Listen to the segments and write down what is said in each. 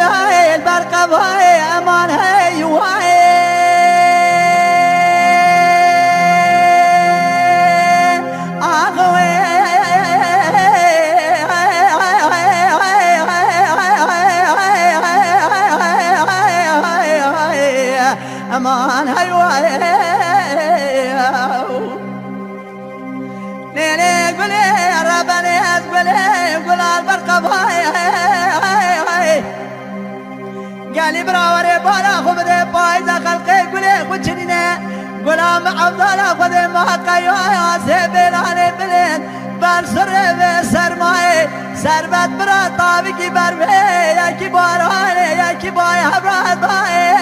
بلاي البرقة وهي أمان هي وهي أمان هي وهي ليلي قولي ربني أزبلي قول البرقة وهي قالي براوري بالا خبدي بايزة خلقي قولي قجنيني قولام عبدالله خذي محقا يا سيبيلاني بلين برسر بسرمائي سربت برا طابقي بربي يا كي باراني يا كي باي حبرات باي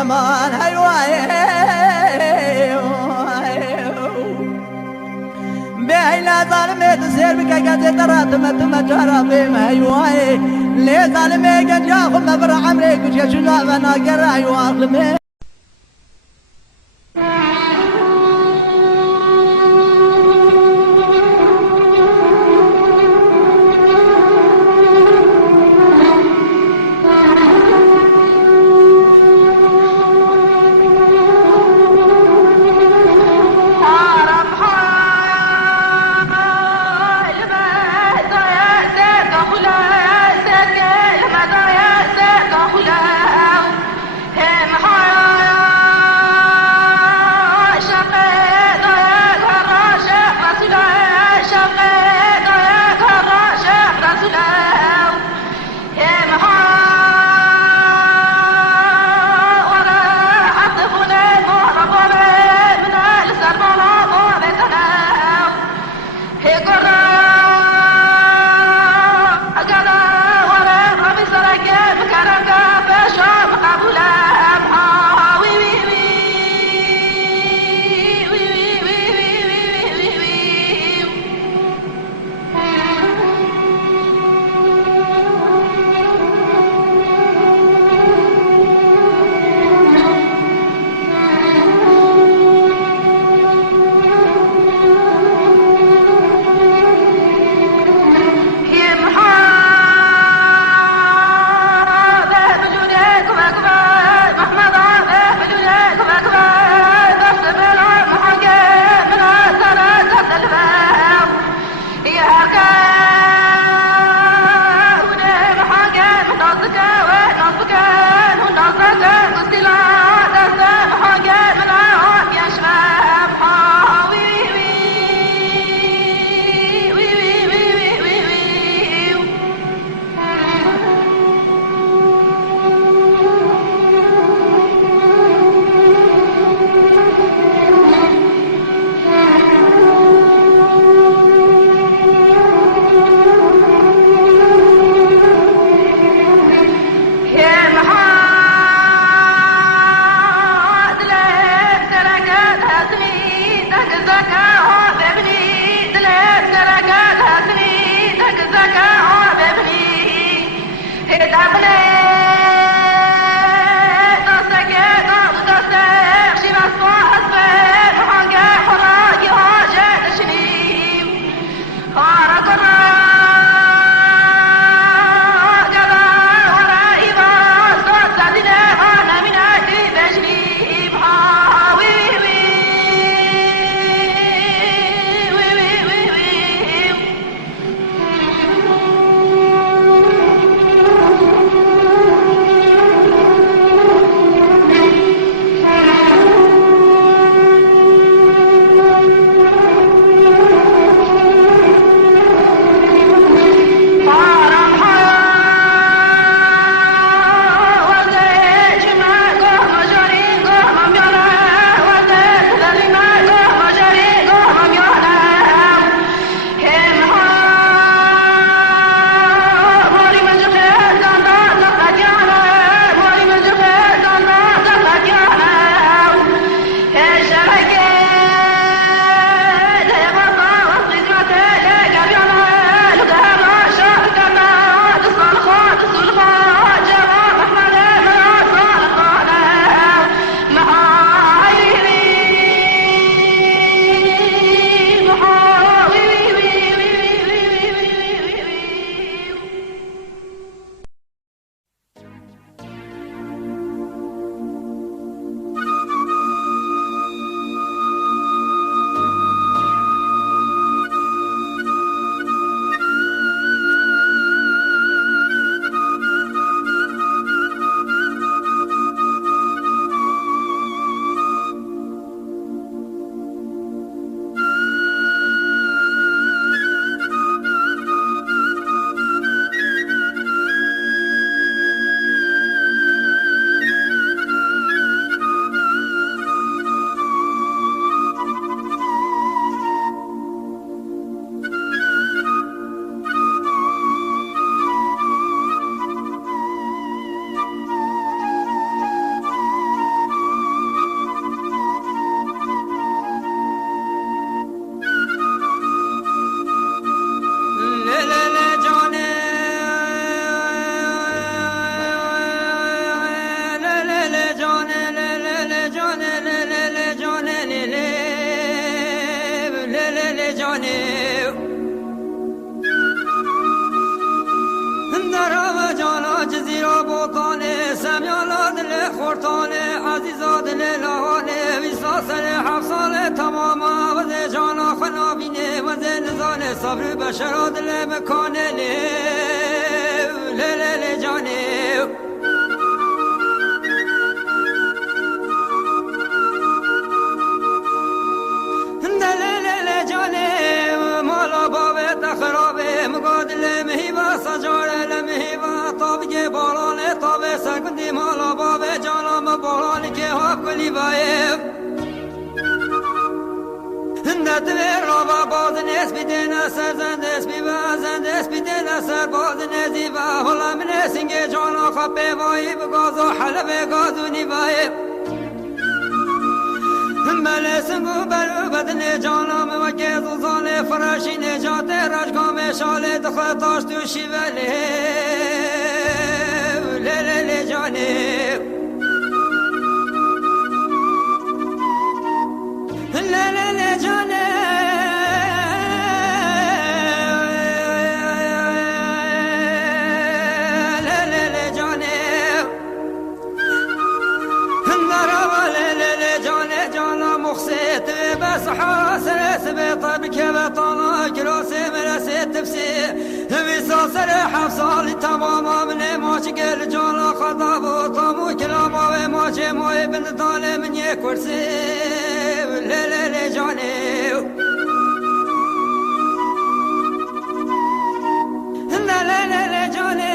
أمان هيواي بهيلا ظالمي تسير بك قد ترات متمجرة بما هيواي ليه ظالمي قد ياخذ مبرع عمري كش يشنا بنا قرع يواخلمي Hey, my heart. جاني درام جانا جزیرا بوطانه سمیالا دل خورتانه عزیزا دل لحانه ویسا سر 7 ساله تماما وزه جانا خنابینه وزه نزانه صبر بشرا دل مکانه لی جانه خرابه مقادل مهیبا سجاره لمهیبا طابق بالانه طابق سکندی مالا بابه جانام بالانه که حاب کلی باید ندوه رابا بازن اسبی دینا سر زند اسبی بازند اسبی دینا سر بازن زیبا حالا من سنگ جانا خبه بایی بگازو حلبه گازونی باید مله سنگو برو بدن جانام و گیزو زانه فراشی نجات رجگام شاله دخل تاش تو شیوله لی جانه لی جانه بس حاسر سبيط بكبة طلاق راسي مرسي تفسي ويسا سر 7 سال تماما من ماچ قل جانا خطاب وطامو كلاما وماچ موي بن دال من يكرسي لی جاني لی جاني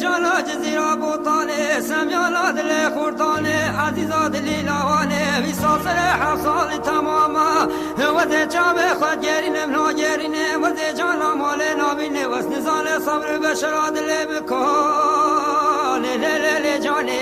جانا جزيرا بوطاني سميالا دل خورتاني عزيزا دلي لواني ويسا سر 7 سال تماما وزه جامع خود گرینه منا گرینه وزه جانا مال نابینه وز نزال صبر بشرا دل بکانه لی جانه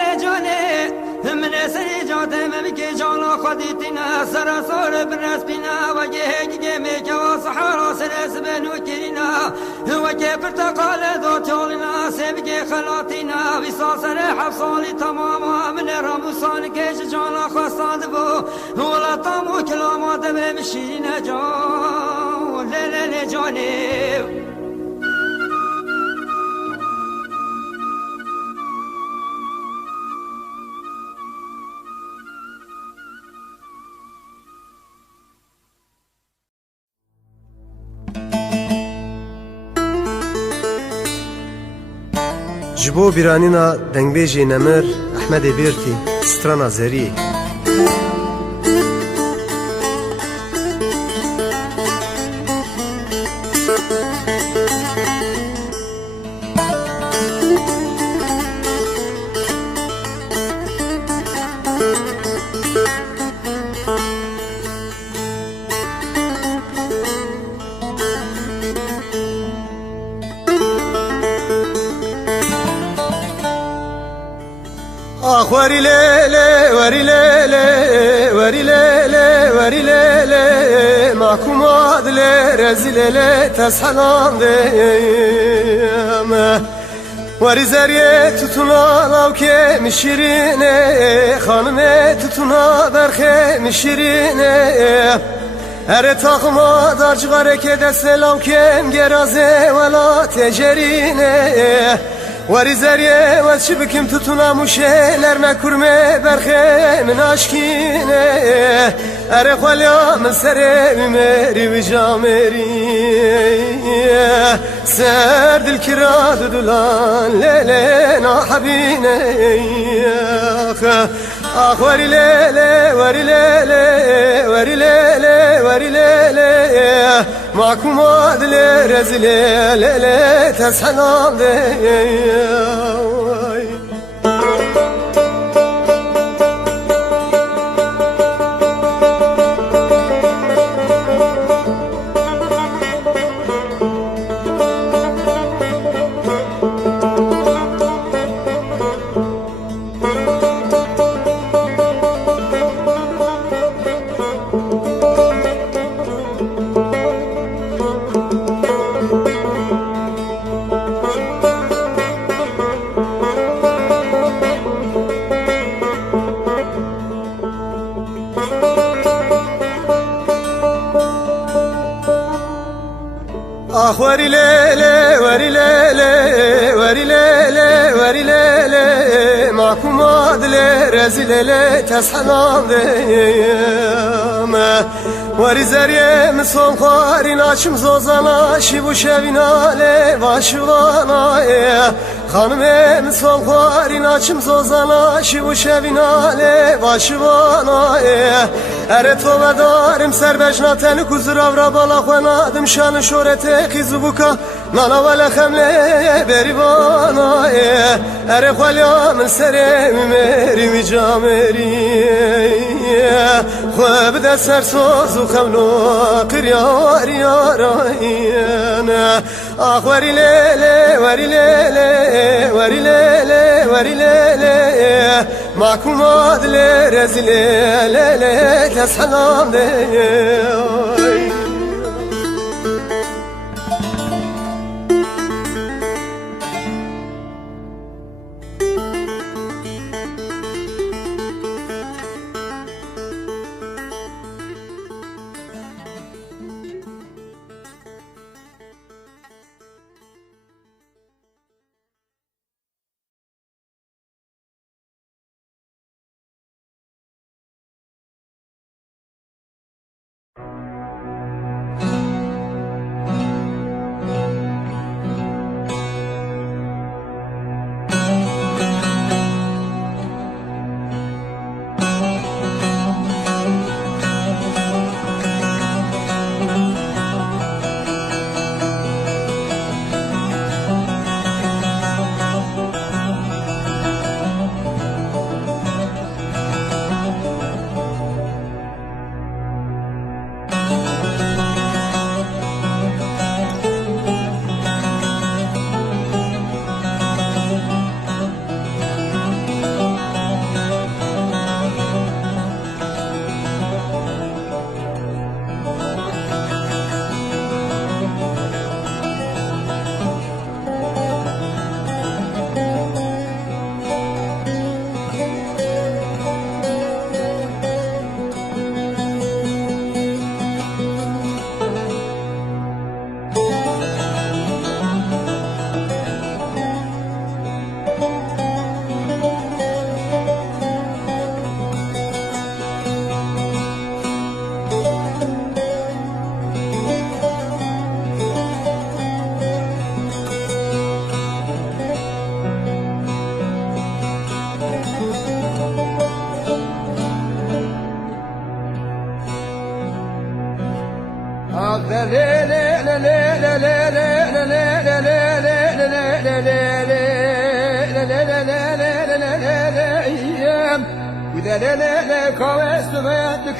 لی جانه من سری جاده مبکی جانا خودیتینا سراسار برس بینا و گه میکه و صحرا سرس بنو کرینا و گه پرتقال دو چولنا سبگه خلاتینا ویسا سر 7 سالی تماما من راموسان کش جانا خواستاند بو ولا تامو کلامات بمشین جان لی جانه جبو بیرانینا دنگبیجی نمر احمد بیرتی سترانا زری وری لیلی وری لیلی وری لیلی وری لیلی محکوم عدل رزیلی تسحلان دیم وری زریه توتونا لوکه میشیرینه خانمه توتونا برخه میشیرینه اره تاقما در جغاره که دست لوکم گرازه ولا تجرینه وری زریه و چی بکیم توتونا موشه لرمه کرمه برخه من عشقینه اره خالیا من سره میمری و جامری سر دل کرا دولان لیلی ناحبینه آخ وری لیلی وری لیلی وری لیلی وری لیلی معكم عدل رزلي ليلي تسحنام دي آخ وری لیلی وری لیلی وری لیلی وری لیلی معکوم آدل رزی لیلی تسحنام دیم وری زریه مسون خواری ناچم زوزانا شیبو شبیناله واشوانای خانم مسون خواری ناچم زوزانا شیبو شبیناله واشوانای اره تو بدارم سر بجناتن کزر را بالا خوانادم شان شورت خیزو بکا نانا ولا خمله بری بانای اره خوالیا من سرم مری می جامری خواب ده سر سوز و خملو قریار یارین آخ وری لیلی وری لیلی وری لیلی وری لیلی معکوم آدل رزی لیلی تسحنام دی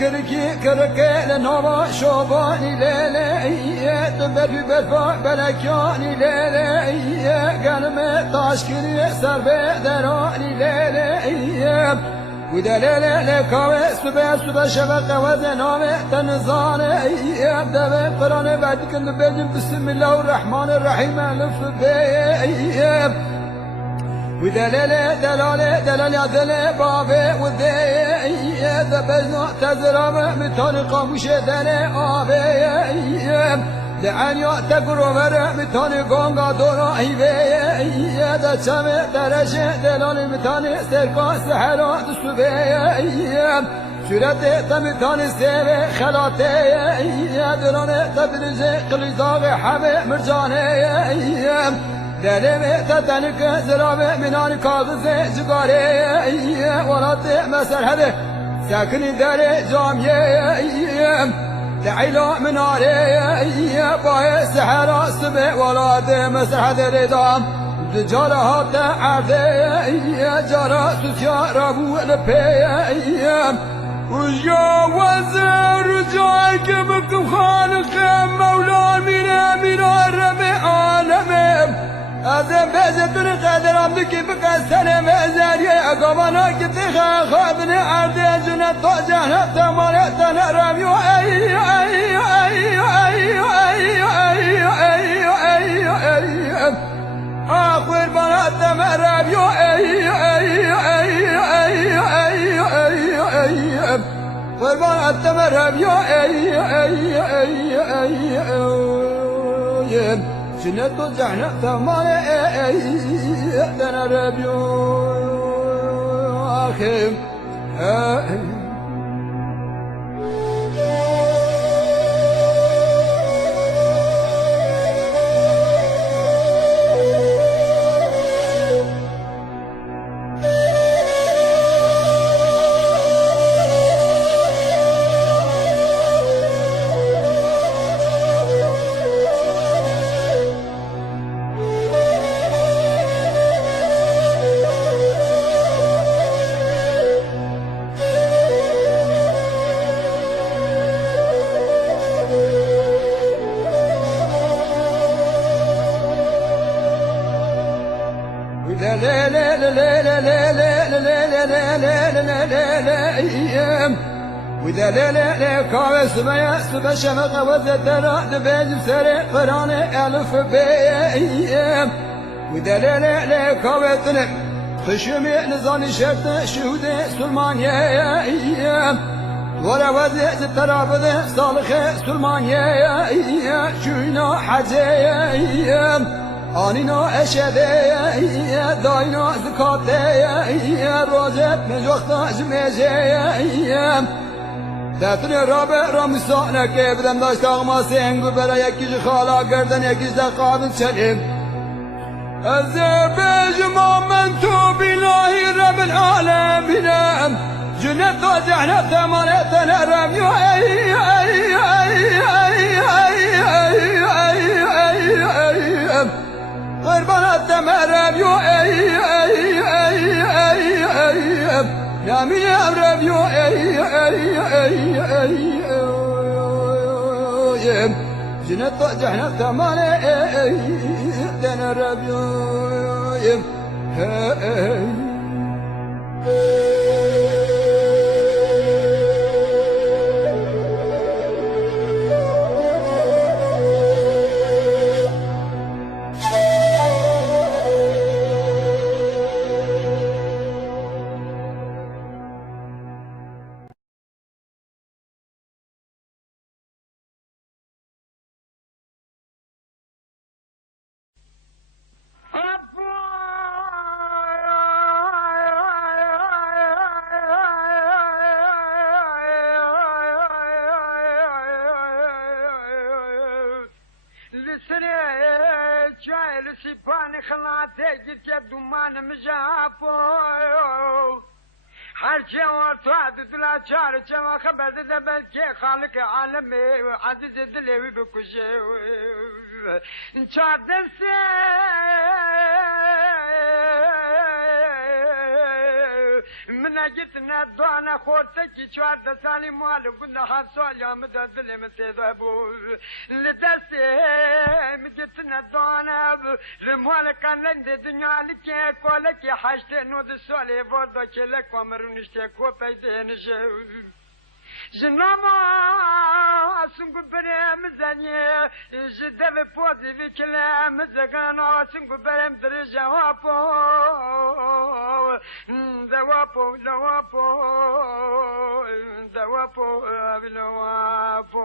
كركي كركي لنوى شوباني ليلي تبدي بدفع بلكياني ليلي قلمي تاشكري سربي دراني ليلي وده ليلي كوي سبا شبق وزنامي تنزاني دبي قراني بعد كن بجم بسم الله الرحمن الرحيم الف بي ودلالي دلالي عدلي بابي ودي ذبزنا تزرم متاني قاموش دلي آبي دعاني تقرو مرة متاني قونغا دورا هيبي دچامي درشي دلالي متاني سرقا سحرات سبي سورت تمتاني سيبي خلاتي دراني تبرزي قليزاغي حبي مرجاني دلمي تتنك زرابي مناني كاغزي جغاري ولاتي مسر هده ساكني داري جامي دعيلا مناري باي سحرا سبي ولاتي مسر هده ردام دجارة هات عردي جارة سوسيا رابو لبي وجا وزر جايك بكم خالق مولان من ربي عالمي ازم بزتر قدرم دکی بکستن مزاری اقوانا که تخا خابنی عرض جنت تا جهنت تمالت نرمی و ای ای ای ای ای ای ای ای ای آخر بنات مرمی و ای ای ای ای ای ای ای قربان مرمی و ای ای ای ای جنة وجحنا ثمان أنا ربيو أخي وإذا لا كاوي سبا شمق وزدرا لبيج سري قراني ألف بيام وإذا لا كاوي تنم خشمي نزاني شرط شهود سلمان يا ايام ولا وزيت الترابط صالح سلمان يا شوينا حجي يا ايام آنینا اشده داینا زکاته روزت من وقتا جمعه تاتنی رابع رامسانه که بدم داشت آقما سنگو برای یکیش خالا گردن یکیش در قابل چنیم از بجمع من تو بالله رب العالمين جنت وجحنا ثمانية نرم غربنا التمرم يا مين أمرم جنت وجحنا ثمانية نرم جوا خبر ده بلکه خالق عالمه عزیز دلوی بکشه چار دسته من اجت ندانه خورده کی چار دسالی مال کنده هر سال یا مدد دل مسیده بود لدسته مجت ندانه لمال کنند دنیا لکه کولکی حشته نود سالی ورده که لکوامرونشته کو پیده نشه جناما سنگو برم زنی جدو پوزی وی کلام زگانا سنگو برم در جوابو دوابو لوابو دوابو لوابو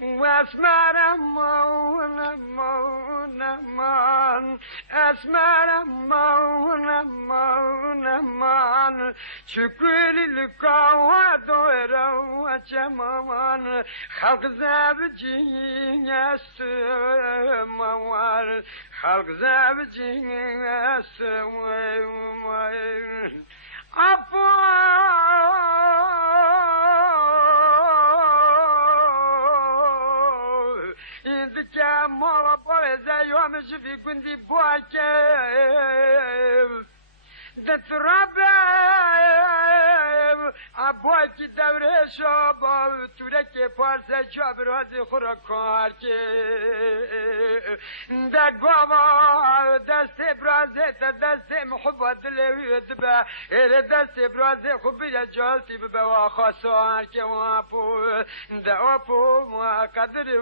واسمع مون مون مون اسمع مون مون مون شكل القواد ورا جمان خلق زابجين اسموار خلق زابجين اسموار ابو مالا بارزه یوم شفی کندی باکم دترابه ابوی کی دوره شابا تورک پارسه شاب رازی خورا کار که در گاوا دست برازه دست محبت دلوی دبه دست برازه خوبی جالتی ببه و خواستوار که واپو دعوپو ما قدر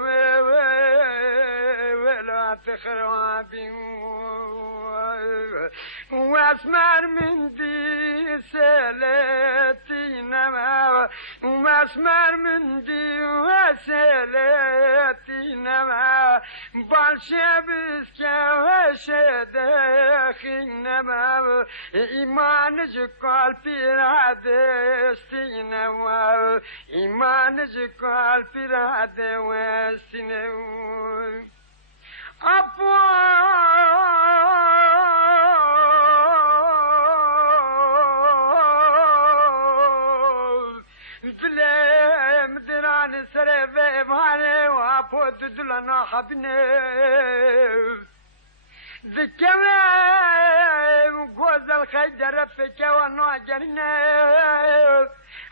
ولا تخرابي واسمر من دي سلتي نما وما واسمر من دي وسلتي نما بالشبس كوشدخي نما إيمان جقال بيرادستي نما إيمان جقال بيرادستي نما بلام دران سرفي باني وابود دلنا حبني ذكرم جوز الخيجر فيك ونواجرنا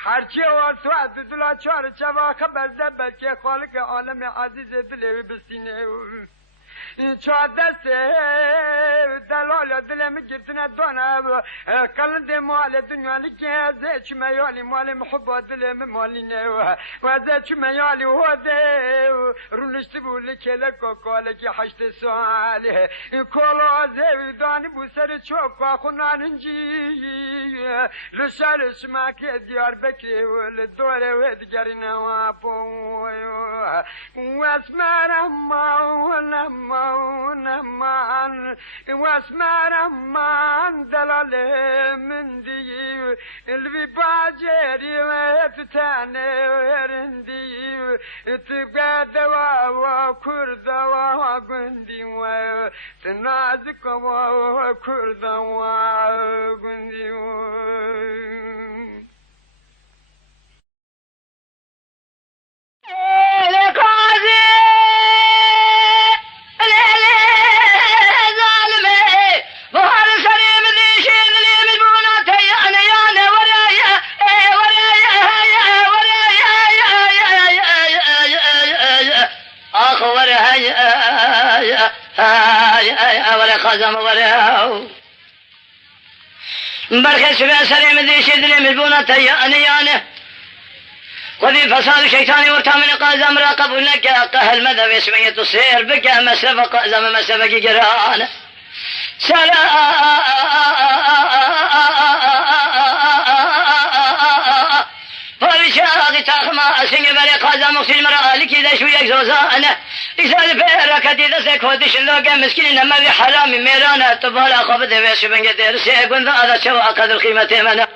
هرچی واسوات دلا چار چوا خبر زبر که خالق عالم عزیز دلی بسینه چادسه دلال دلم گرتنا دونا قلند مال دنیا لکه زیچ میالی مال محبت دلم مالی نوا و زیچ میالی وده رونشت بولی که لکو کاله که حشت سواله کلا زیدانی بو سر چوکا خوناننجی لشار شما که دیار بکری ول دوره و دیگری نوا پویو و اسمارم ما ونمان واسمارمان دلال من دي اللي باجري وفتاني ورندي تبقى دوا وكردا وقندي وتنازك وكردا وقندي ولا خزم ولا برخ سبع سليم ذي شدري ملبونة تيانيانه وذي فصال شيطاني ورتامن قازم راقب لك قهل مذهب اسمية السير بك مسلف قازم مسلفك قران سلام فرشاق تاخما اسنگ بري قازم مقصد مرا لك اذا شو يكزوزانه إذا بيرك إذا سكوتش لوجا مسكين لما في حرام ميرانا تبالا خبط ويش بنج درس يقول هذا شو أقدر قيمة منا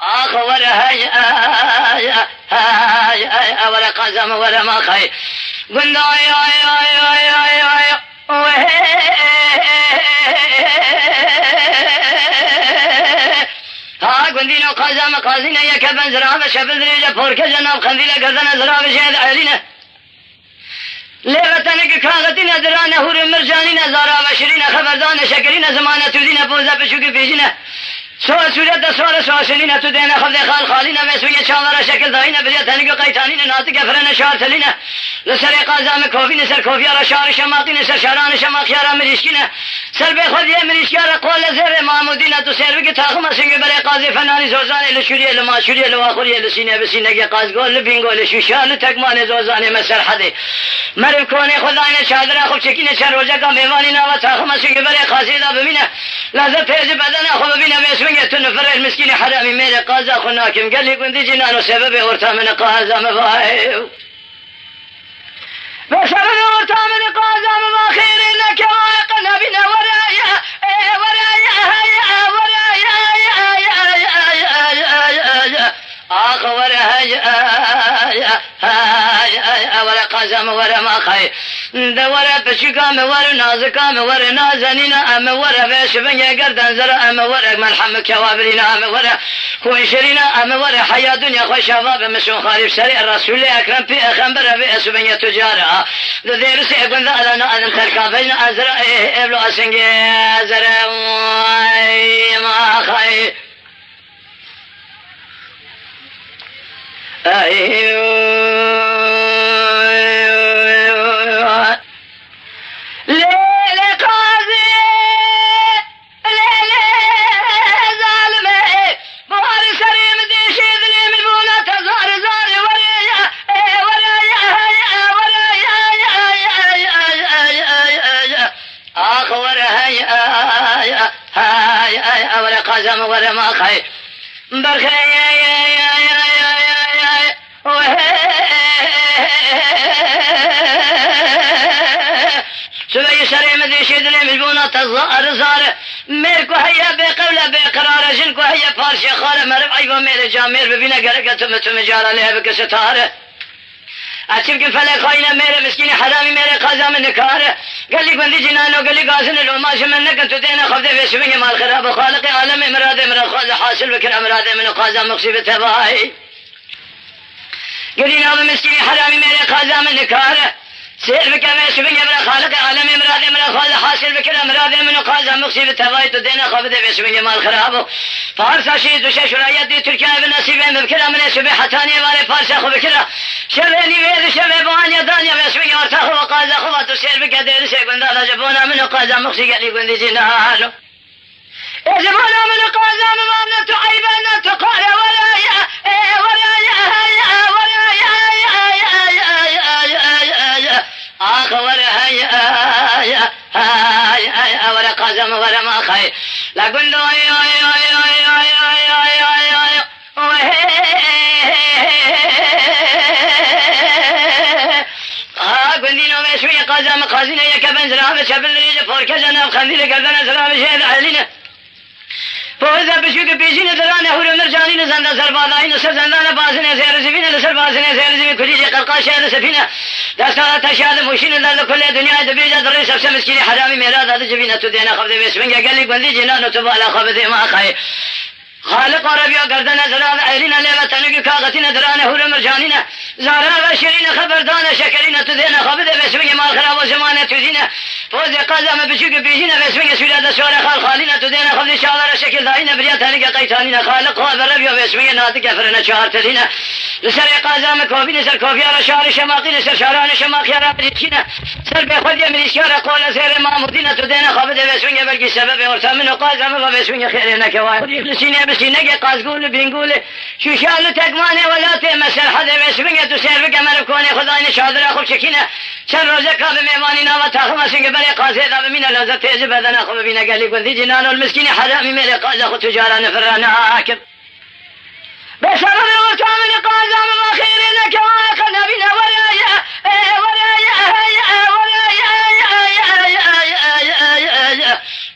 آخر هاي ولا قزم ولا ما خي قلنا قندينا قازم قازينا يا كبن زرابة شبل ريجا فورك جناب خندينا قردنا زرابة شهد علينا ليغتنك كاغتنا درانا هور مرجانينا زرابة شرينا خبردانا شكرينا زمانة تودينا بوزا بشوك بيجينا سوى سورة سوى سواسنينا تدينا خفض خال خالينا بسوية شاورا شكل ضاينا بريتنك قيتانينا ناطق فرنا شارتلينا لسر قازم كوفي سر كوفيارا شار شماطين سر شاران شماخيارا مريشكينا سر بخذية مريشكيارا قول زر معمودينا تسير بك تاخما سنگ بري قازي فناني زوزاني لشورية لما شورية لواخورية لسينة بسينة قاز قول لبينگو لشوشان تكمان زوزاني مسر حدي مرب كوني خداينا شادرا خوب چكينة شر وجاقا ميوانينا و تاخما سنگ بري قازي دا بمينة لازم تيز بدنا خوب بينا بيسوية تنفر المسكين حرامي ميري قازا خناكم قال لي قندي جنانو سبب ورتا من قازا مبايو بسبب ورتا من قازا مباخير لك واقنا بنا ورايا آخ ولا قزم ولا ما خي دورا بشكام ولا نازكام ولا نازنينا أم ولا فيش بني قردن زرا أم ولا ملحم كوابرنا أم ولا كون شرينا أم ولا حياة دنيا خوش شباب مسون خارف سريع الرسول أكرم في أخبر في أسبني تجارة ذي رسي يقول ذا أنا أذن تركابين أزرا إبلو أسنجي أزرا ما خي قازم ورما خي برخي سوي سري مدري شدني مجبونة الظاهر زار ميركو هيا بقولة بقرار جنكو هيا فارشي خالة مربعي ومير جامير ببينا قرقة تم جارة لها بكستار أتشبك فلك خاينة ميرا مسكيني حرامي ميرا قازا من نكارة قال لي قندي جنانو قال لي قازن الأماش منك انتو دينا خفده في سبنك مال خراب خالق عالم امراض امراض خاز حاصل بكر امراض من قازا مقصيبة تباهي قال لي نام مسكيني حرامي ميرا قازا من نكارة سير بك ما سبنك امراض خالق عالم امراض امراض خاز حاصل بكر امراض من قازا مقصيبة تباهي تو دينا خفده في سبنك مال خراب فارسا شيد وشي شرايات دي تركيا بنصيبين بكرة من سبي حتاني والي فارسا خو بكرة شبه نيويد شبه بانيا دانيا بسوي ارتاخ وقازا خو تسير بك دير سي قندا جبونا من قازا مقصي قال لي قندي جنالو جبونا من قازا مامنا تعيبنا تقال ورايا ورايا ورايا اخ ورايا ورا قازا ورا ما خي لا قندو قندينو مشوي قازم قازينه يكبن زرابه شبل ريجه فوركه جناب خنديله گردن زرابه شهد علينا فوزا بشوك بيجينا درانه هور مرجانين زنده سرباداين سزندانه بازنه زير زمينه سر بازنه زير زمين كلي قرقا شهر سفينه دستا تشاد موشين در كل دنيا دبيجه در سب مسكين حرامي ميراد هذا جبينه تدينا خفد بسمنگ قال لي قندي جنانو تبالا خفد ما خاي خالق عربيا گردن زراب عيرنا لمتنك كاغتنا درانه هور مرجانين زارا وشرين خبردان شكرين تدينا خفد بسمنگ ما خراب زمانه تدينا فوز قازم بشوك بيجينا بسمنگ سوره سوره خالنا تدينا خفد شاور شكل داينا بريا ثاني قيتانين خالق عربيا بسمنگ ناتك فرنا شهر تدينا لسر قازم كوبين سر كوفيا شهر شماقين سر شهران شماقيا رابطينا سر بخدي من اشكار قول سر مامودين تدينا خفد بسمنگ بلكي سبب ورثمن قازم وبسمنگ خيرنا كواي لسينه بسينه قازقول بينقول شو شال تقمانه ولا تمسر حد بسمنگ تسير بكمل كوني خداين شادر اخو شكينه سر روزك بميماننا وتاخم سنگ بلي قازيدا من لذت تيز بدن اخو بينا قال لي قندي جنان المسكين حرامي ملي قازخ تجارا نفرانا عاكب بسبب الوتامن قازم واخيرنا كواك نبينا ورايا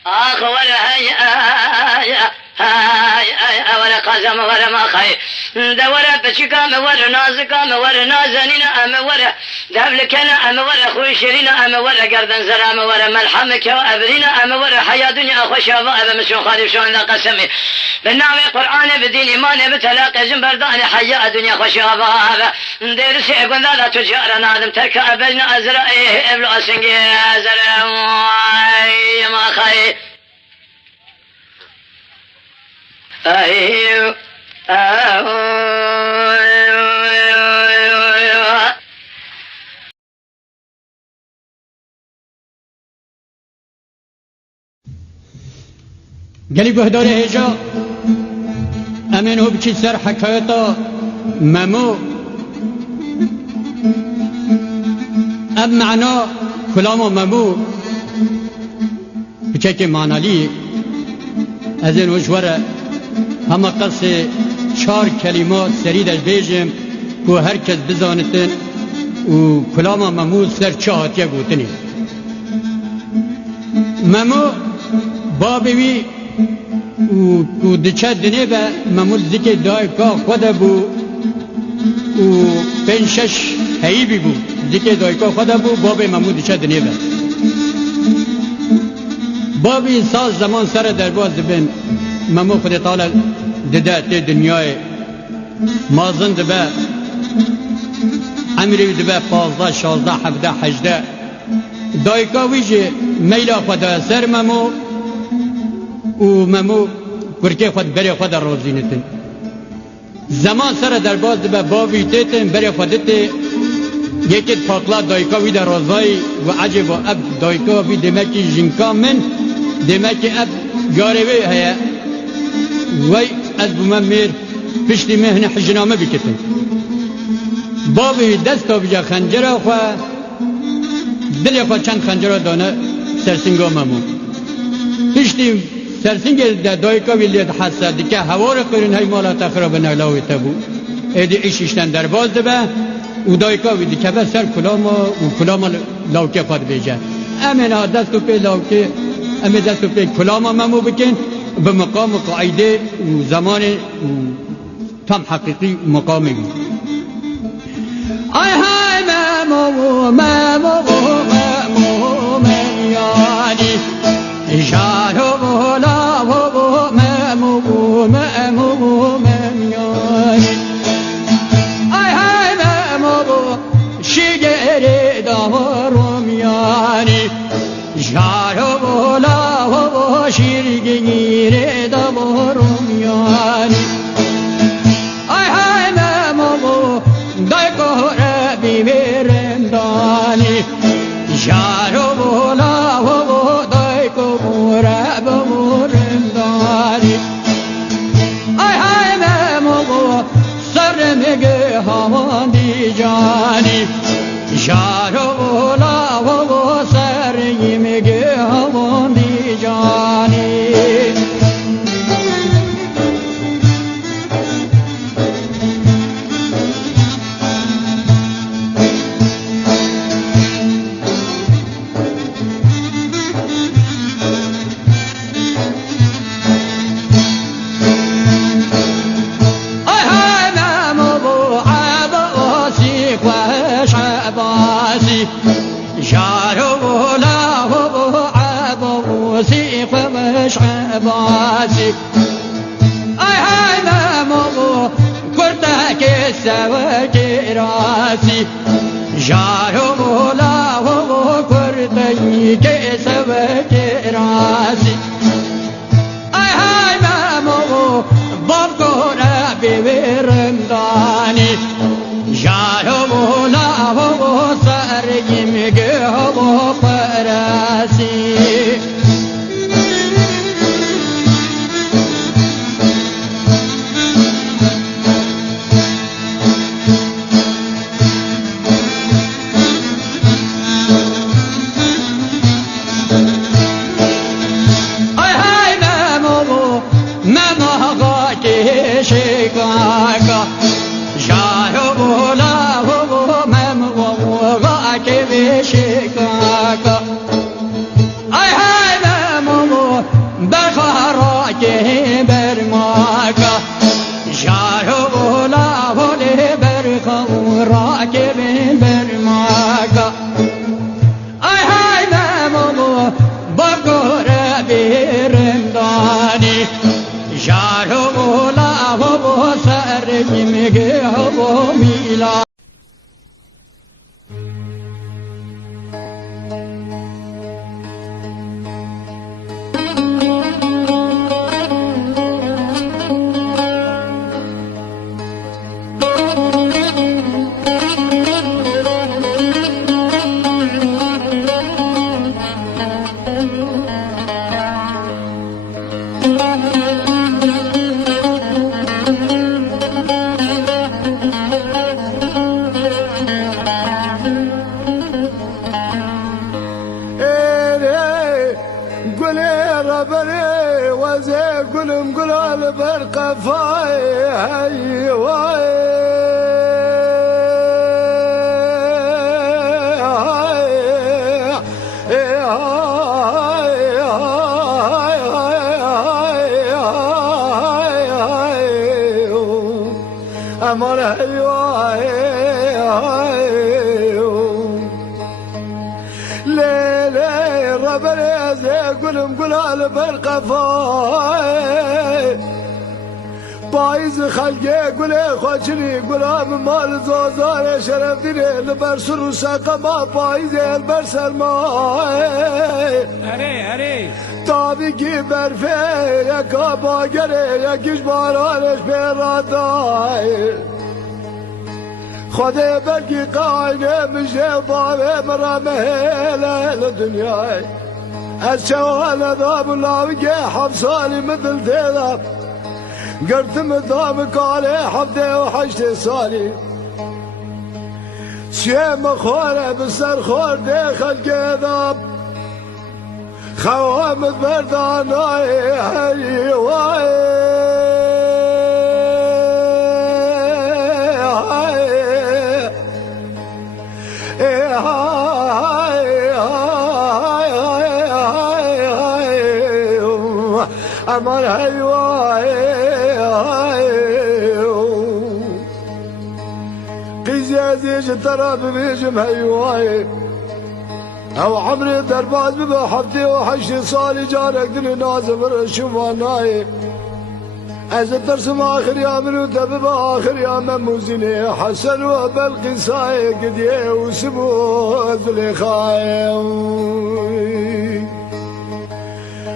اخ ورايا ولا قازم ولا ما خي دورا بشكام ور نازكام ور نازنين ام ور دبلك انا ام ور اخوي شيرين ام ور قردن زرام ور ملحمك وابرينا ام ور حيا دنيا اخو شباب مسو خالف شلون قسمي بالنعمه قران بدين ايمان بتلاقي جنبردان حيا دنيا اخو شباب دير سي قندا تجار نادم ترك ابلنا ازرائي ابلو اسنجي ازرا ما خي أيوه قالي بهدار هجا امين هو بچي سر حكايتا ممو اب معنا كلامو ممو بچي معنى لي ازين وجوره هما قصه 4 كلمات سريدش بيجم و هركز بزانتن و كلاما ممو سر چهات يقوتني ممو بابوي و دچه دنه با ممو ذكر دايكا خود بو و 5-6 هيبي بو ذكر دايكا خود بو باب ممو دچه دنه با بابي ساز زمان سر درباز بن ممو خود تعالى دده تی دنیای مازن دبه امری دبه 15 16 17 18 دایکا ویجه میلا خدا سر ممو و ممو کرکه خود بری خود روزینتن زمان سر درباز دبه باوی تیتن بری خودت یکی پاکلا دایکا وی در روزای و عجب و اب دایکا وی دمکی جنکا من دمکی اب گاروی هیا وی از بومن میر پشتی مهن حجنامه بکتن بابی دستا بجا خنجره خواه دلی خواه چند خنجره دانه سرسنگا ممو پشتی سرسنگل دا دایکا ویلیت حسد که هوا رو قرن های مالا تخراب نلاوی تبو ایدی ایشیشتن در باز دبه و دایکا ویدی که بس سر کلاما لاوکه خود بیجه امین ها دستو پی لاوکه امین دستو پی کلاما ممو بکن به مقام قاعده و زمان تام حقیقی مقامی بی آی های ممو من یادی شارو بولا ممو من یادی آی های ممو شگری دارم یاری شارو بولا شیرگیری دارم یاری آی های ممو دایکو ربی میرندانی شارو بولا دایکو رب میرندانی آی های ممو سر میگه همان دی جانی شارو بولا سر میگه همان دی جانی شارو لا عبوسي فمش عباسي اي هذا مو كرتك السواك راسي شارو لا كرتك السواك راسي اي هذا مو بابكو ربي برمضاني شارو لا میگه هوا پرسی آی های ممو آقا که شکاکا شارو بولا که بشکاکا ای های ممو بخارا که برماکا شارو بولا برخورا که برماکا ای های ممو بگوره بیرندانی شارو بولا سر میگه هوا میلا بايز خلقي قولي خوشني قولام مال زوزار شرف ديني لبرسر وساقة ما بايز البرس الماء اري طابقي برفي يا كابا قري يا كيش بارانش بيراداي خدي بلقي قاينة مجي ضابي مرامه للدنيا الشوال ذاب اللاوقي حفصالي مثل ذيذاب قرت مدامك علي حفظي وحشتي صالي شيم خورة بالسر خور دي خلقي ذاب خوامد برداناي أمان قزازيش ترى ببيجم هيواي او عمري درباز بحبتي وحشي صالي جارك دني نازم رشواناي از ترسم آخر يا منو تبب آخر يا مموزيني حسن وبلقي ساي قديه وسبو ذلخاي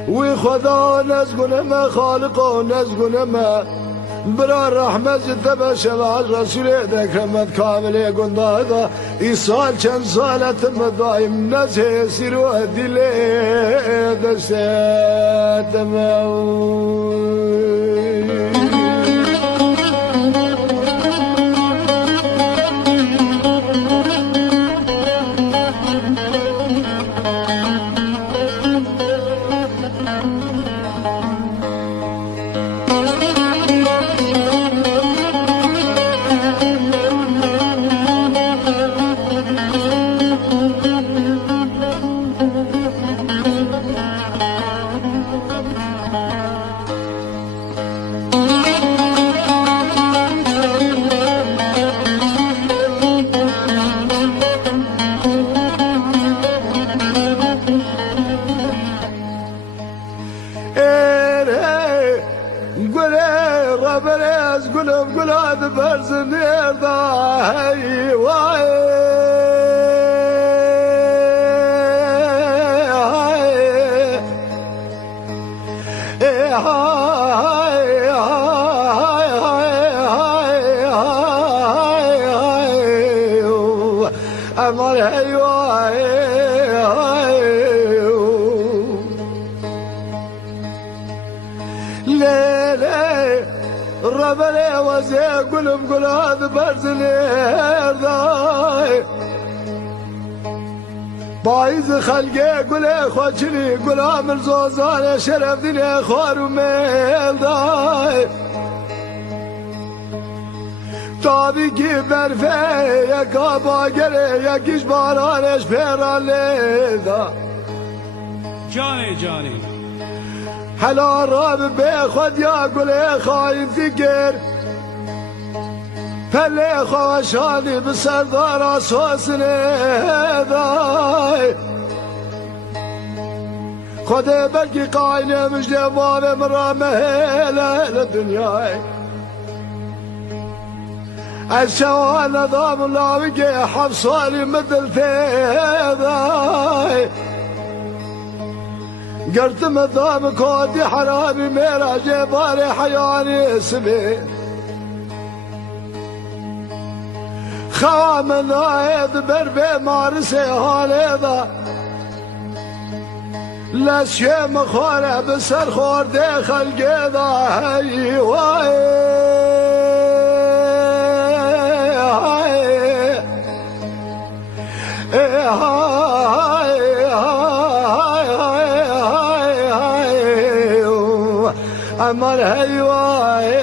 وخدا نزقنا ما خالقه نزقنا ما برا رحمة زدبا شبعج رسول ذكرمت كامل قندا هذا إيصال كم صالة مدايم نزه سيرو دلي دسات قلب قلاد برز نيرضا هاي واي أمر هاي واي ربلي وزي قلب قلاد برزني ضاي بايز خلقي قلي خوشني قلا من زوزاني شرف دني خوار وميل ضاي طابي كي برفي يا كابا قلي يا كيش بارانش فيرالي ضاي جاني جاني حلا راب بخد يا قولي خاين فكر فلي خوشاني بسردار اسوسني ذاي خد بلقي قاينة مش دبابة مرة مهيلة للدنيا الشوال نظام الله وقي حفصالي مثل ذاي قلت مذاب كودي حرامي ميرا جباري حياني سبي خوام نايد بربي مارسي هاليضا لا شي مخورة بسر خور دي خلقي ذا هاي واي أمر هيواي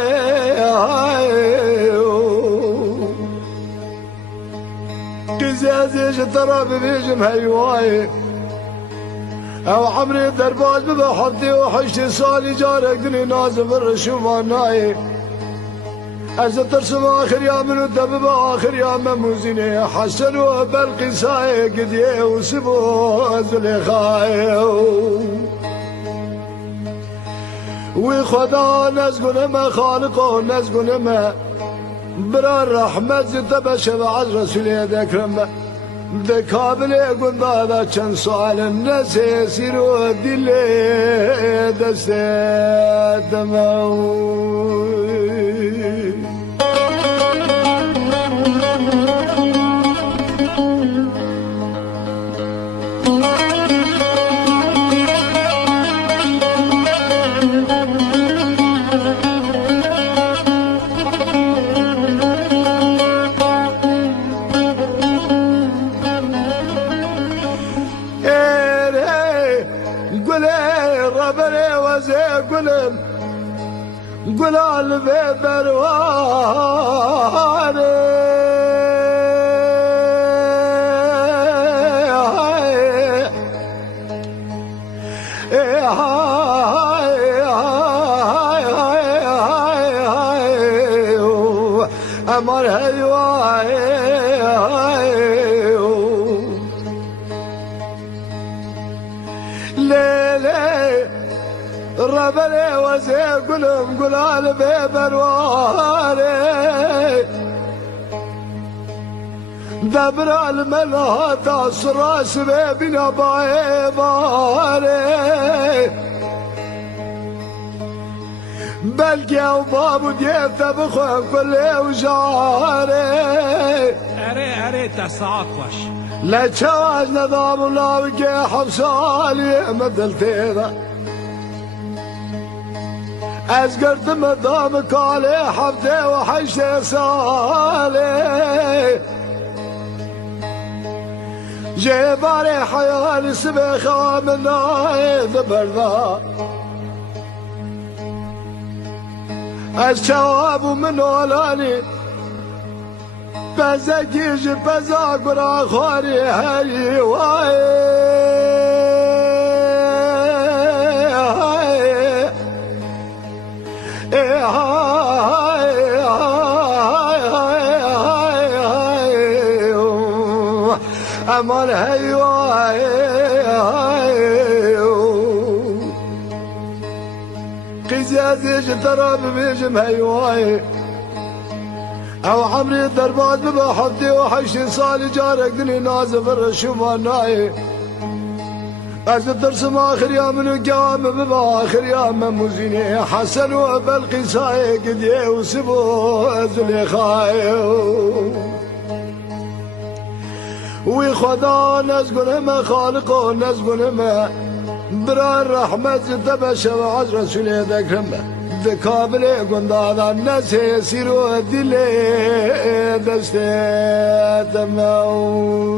قزازيش ترى ببيجم هيواي او عمري درباز بحبتي وحشتي صالي جارك دني نازم الرشواناي از ترسم آخر يا منو دبب آخر يا مموزيني حسن وبلقي ساي قديه وسبو زلخاي وخدا نزقنا ما خالقه نزقنا ما برا الرحمة زدب شبع رسول ذكرم ذكابل قلنا هذا كان سؤال الناس يسيروا دلي دستات گلم گلال به بروانه امر هیوای لیلی ربلی وزی گلم گلال به بروانه دبر الملحات سراس به بنا بایباره بلکه او بابو دیتا بخواه کلی و جاره اره تساعد باش لچواج نظام الله که حبسالی مدلتینا از گردم دام کالی حفته و حشت سالی جبار حیال سبخا من ناید بردا از جواب من ولانی بزگیج بزا گرا خوری هی وای امان هی وای قیزی ازیش ترا ببیجم هی وای او عمري دربات ببا حفتي وحشتي صالي جارك دني نازف الرشوماناي از الدرس ما اخر يوم من القوام ببا اخر يوم موزيني حسن وبلقي ساي قديه وسبو زليخاي وخدا نزقنا ما خالقه نزقنا ما برا الرحمة زدبشة وعز رسولي ذكرمه ذكابل قندادا نسي سيرو دلي دستي تمو